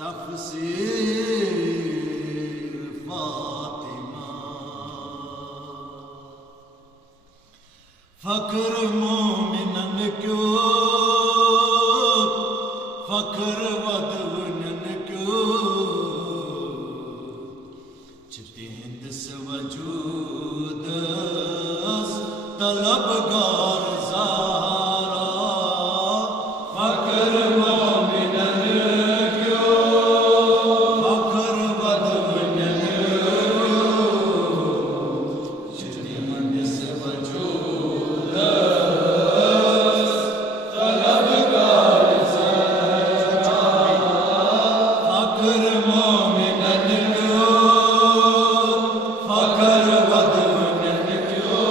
तफसीर फातिमा फख्र मोमिनन क्यों फख्र वदवनन क्यों चितिंद से वजूद तलबगार ज़ारा फख्र मोमिनन क्यों फख्र वदवनन क्यों चितिंद से वजूद तलबगार ज़ारा फख्र मोमिनन क्यों फख्र वदवनन क्यों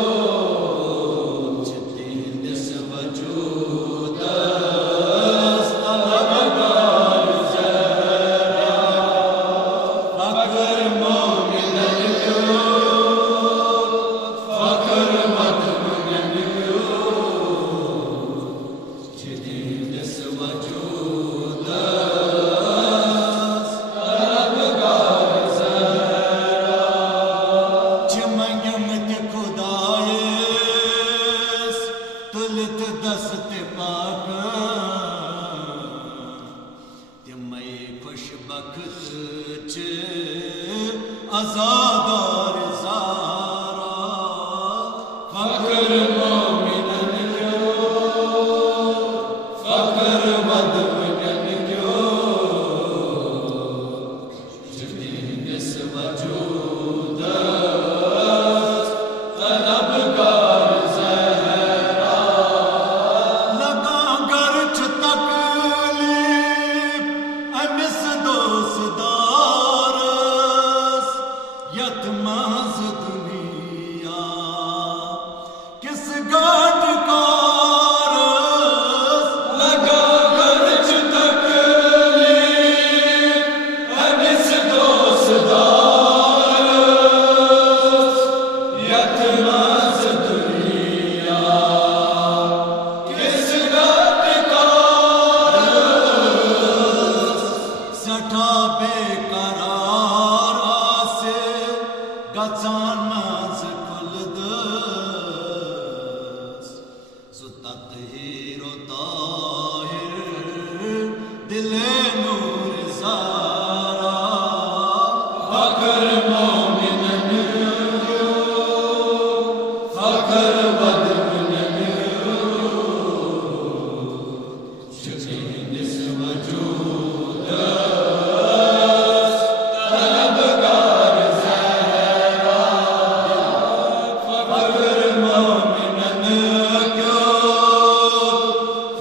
चितिंद से वजूद तलबगार ज़ारा फख्र मोमिनन क्यों फख्र वदवनन क्यों चितिंद से वजूद तलबगार ज़ारा चमयमत खुदायस तुलत दस्त पाक तिमय खुशबख्त च आज़ादार ज़ारा फख्र मोमिनन क्यों फख्र वदवनन क्यों चितिंद से वजूद तलबगार ज़ारा लगा गर्च तकलीफ अमिस दोस्तदारस यतमाज़ दुनिया किस गाट कारस लगा गर्च तकलीफ अमिस दोस्तदारस यतमाज़ दुनिया किस गाट कारस सठा बेकरार आसे गचान माज कुलदस सुतत हीरो ताहिर दिले नूर ज़ारा फख्र मोमिनन क्यों फख्र वदवनन चितिंद से वजूद तलबगार ज़ारा फख्र मोमिनन क्यों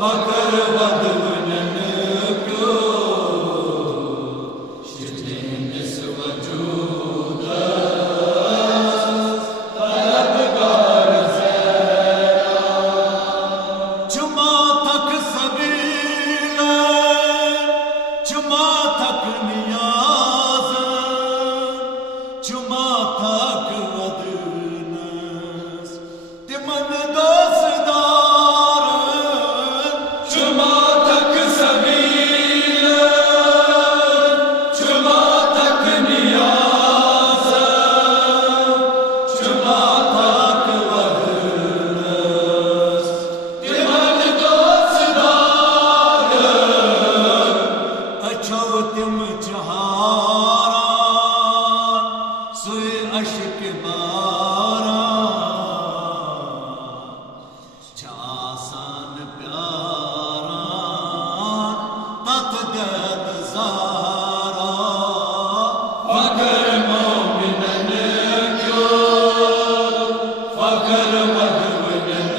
फख्र वदवनन क्यों चितिंद से वजूद तलबगार ज़ारा जुमा तक सबील जुमा तक नियाज़ जुमा तक वदनस तिमन दोस्तदार जुमा तक सबील जुमा तक नियाज़ जुमा तक वदनस तिमन दोस्तदार अछो तिम चहारा सुए अश्क बारा छासान प्यारा तत दत ज़ारा फख्र मोमिनन क्यों फख्र वदवनन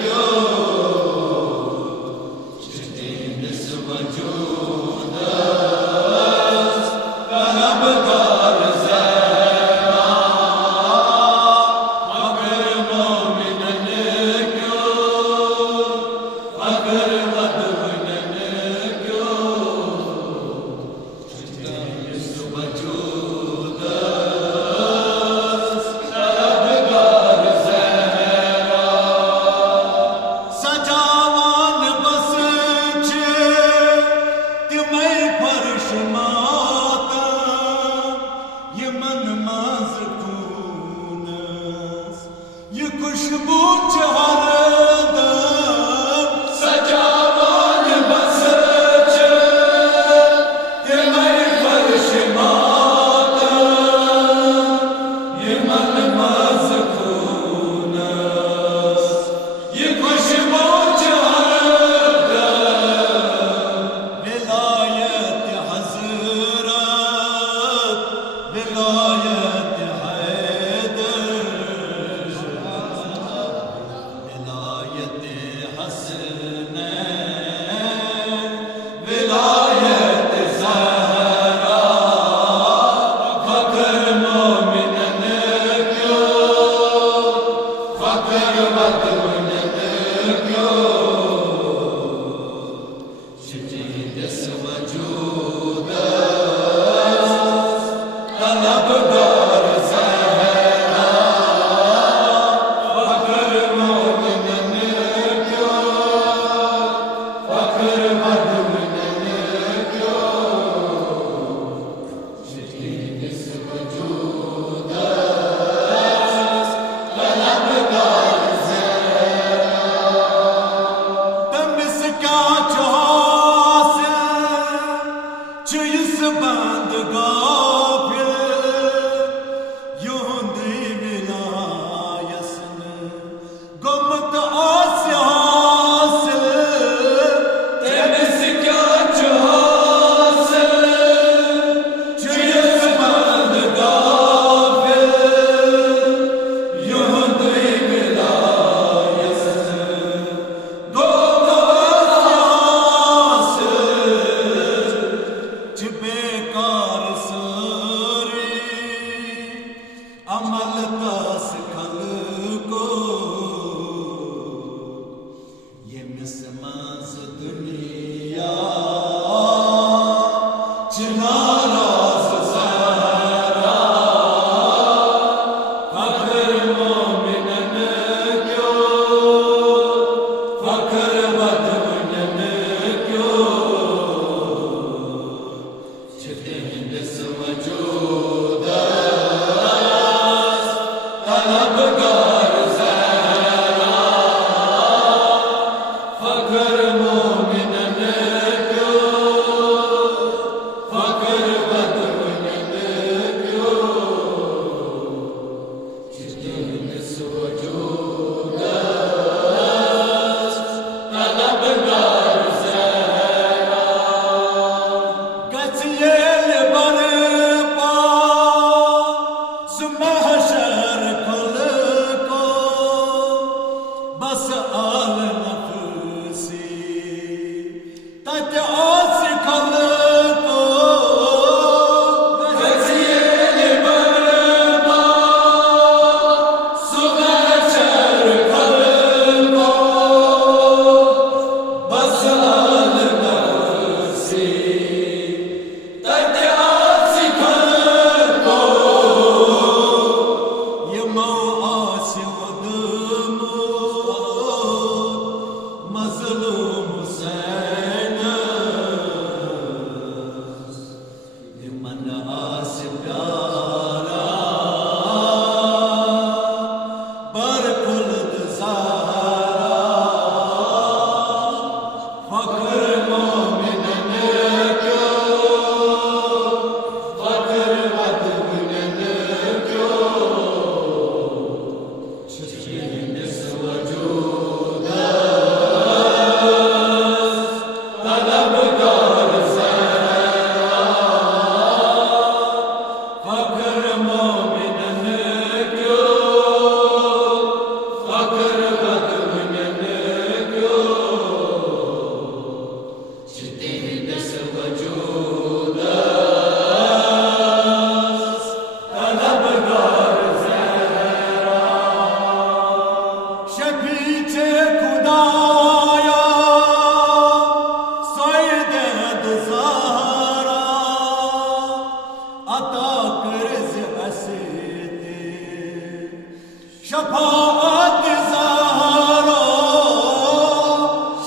क्यों चितिंद से वजूद तलबगार ज़ारा फख्र मोमिनन क्यों फख्र वदवनन क्यों Ciddis vücud talabgar zehra fakr mu'minin kyo fakr madminin kyo ciddis vücud talabgar zehra तमिस क्या चासे चुयस बंद गाफिल युंदी विलायसन गुमत आस्यासिल temiz kya çahasıl Çüyüz band gafil Yuhdi vilayesini Doğdu asyasıl बेकार सारे अमल तास खल को ये मिसमास दुनिया Çınaraz zahra Fakir müminin kyo Fakir madminin kyo Ciddis vücud talabgar zehra Fakir müminin kyo Fakir madminin kyo Ciddis vücud talabgar zehra गचियल बरपा सुमहशर कुल को बस आल नफसी तज आस खल को Gaziyel barba Sumeşer kalko Basal nefsi Tatyasi kalko यमो आस वदमो मजलूम हुसैन मन आस प्यारा बर खुल्द Zaara Fakir müminin kyo Fakir madminin kyo Ciddis vücud talabgar zehra Fakir müminin kyo Fakir madminin kyo Ciddis vücud talabgar zehra शफीचे खुदाया सैयद ज़हरा अता कर्ज हसते शफाअत ज़हरा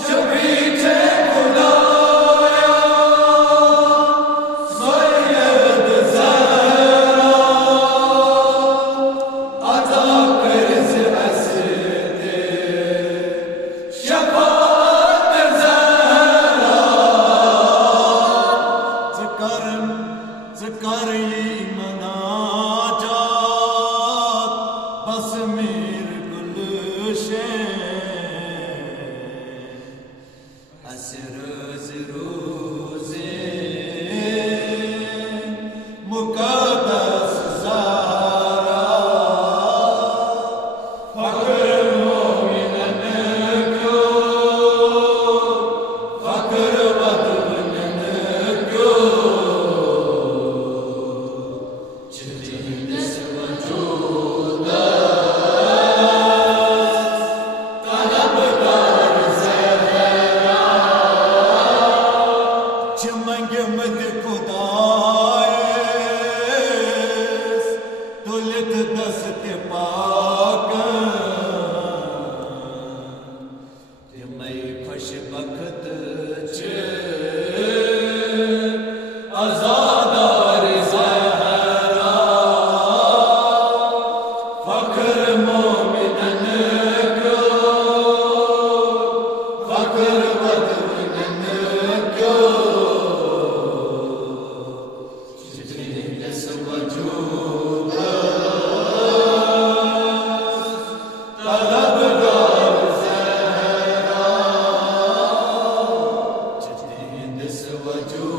शफीचे खुदाया सैयद ज़हरा अता कर्ज हसते शफाअत ज़हरा ज़कर मनाजात बस मेर वजूद